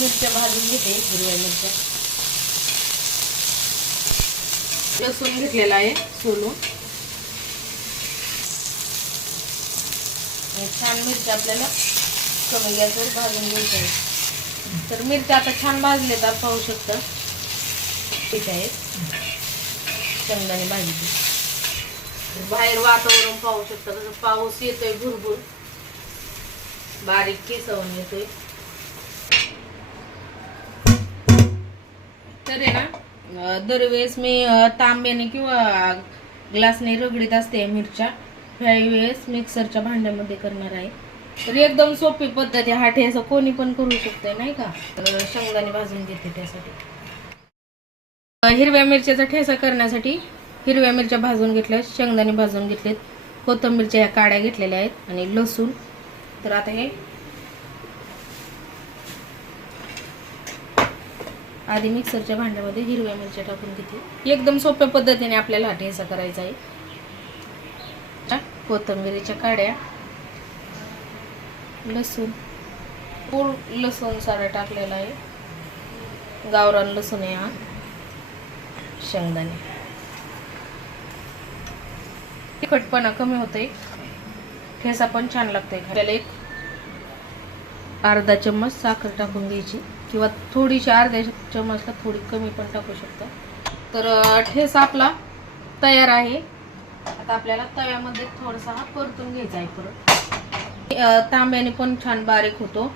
मिरच्या भाजून घेते हिरव्या मिरच्या. लसूण घेतलेला आहे सोलून. छान मिरच्या आपल्याला कमी गॅसवर भाजून घ्यायचं आहे तर मिरच्या आता छान भाजले तर पाहू शकता. ठीक आहे. शेंगदाणे भाजीची बाहेर वातावरण पाहू शकता कसं पाऊस येतोय भुरभुर. बारीक केसवून येतोय. तर आहे ना दरवेळेस मी तांब्याने किंवा ग्लासने रगडीत असते मिरच्या. ह्यावेळेस मिक्सरच्या भांड्यामध्ये करणार आहे. तर एकदम सोपी पद्धत आहे. हा ठेचा कोणी पण करू शकतोय नाही का? तर शेंगदाणे भाजून घेते त्यासाठी. हिरव्या मिरच्याचा ठेचा करण्यासाठी हिरव्या मिरच्या भाजून घेतल्या शेंगदाणे भाजून घेतलेत कोथिंबीरच्या ह्या काड्या घेतलेल्या आहेत आणि लसूण. तर आता हे आधी मिक्सरच्या भांड्यामध्ये हिरव्या मिरच्या टाकून घेते. एकदम सोप्या पद्धतीने आपल्याला हा ठेचा करायचा आहे. कोथंबिरीच्या कोथिंबिरीच्या काड्या लसूण पूर लसूण सारा टाकलेला आहे. गावरान लसूण आहे हा. शेंगदाणे. तिखटपणा कमी होतंय. ठेसा पण छान लागतोय आपल्याला एक अर्धा चम्मच साखर टाकून घ्यायची. किंवा थोडीशी अर्ध्या चमचला थोडी कमी पण टाकू शकतो. तर ठेस ठेसा आपला तयार आहे. आता आपल्याला तव्यामध्ये थोडासा हा परतून घ्यायचा आहे परत. तांब्याने पण छान बारीक होतो.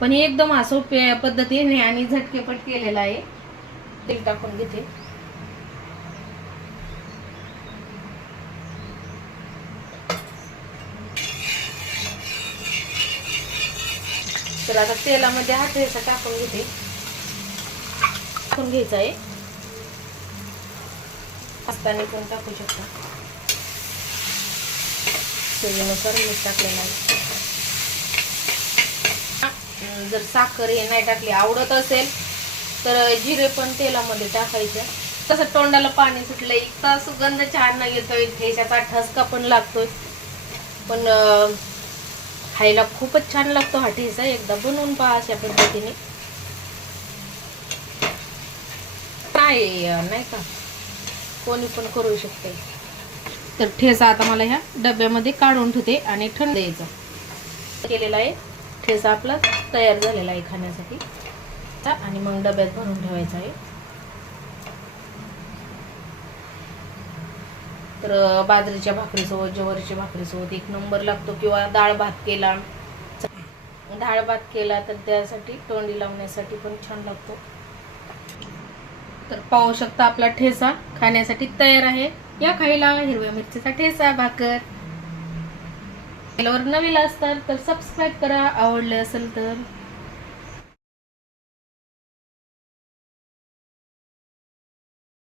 पण हे एकदम हा सोप्या पद्धतीने आणि झटकेपट केलेला आहे. तेल टाकून घेते. तर आता तेलामध्ये हा ठेचा टाकून घेते. टाकून घ्यायचा आहे. असताना पण टाकू शकता. चवीनुसार मीठ टाकलेलं आहे. जर साखर हे नाही टाकली आवडत असेल तर जिरे पण तेलामध्ये टाकायचे. तसं तोंडाला पाणी सुटलं इतका सुगंध छान येतोय. ठेच्याचा ठसका पण लागतोय. पण खायला खूपच छान लागतो हा ठेचा. एकदा बनवून पहा अशा पद्धतीने. नाही का? कोणी पण करू शकते. तर ठेचा आता मला ह्या डब्यामध्ये काढून ठेवते आणि थंड द्यायचा. केलेला आहे. ठेचा आपला तयार झालेला आहे खाण्यासाठी. आणि मग डब्यात भरून ठेवायचा आहे. तर बाजरीच्या भाकरीसोबत ज्वारीच्या भाकरीसोबत एक नंबर लागतो किंवा डाळ भात केला. डाळ भात केला तर त्यासाठी तोंडी लावण्यासाठी पण छान लागतो. तर पाहू शकता आपला ठेचा खाण्यासाठी तयार आहे. या खायला हिरव्या मिरचीचा ठेचा भाकर. चॅनलवर नवीन असतात तर सबस्क्राईब करा. आवडले असेल तर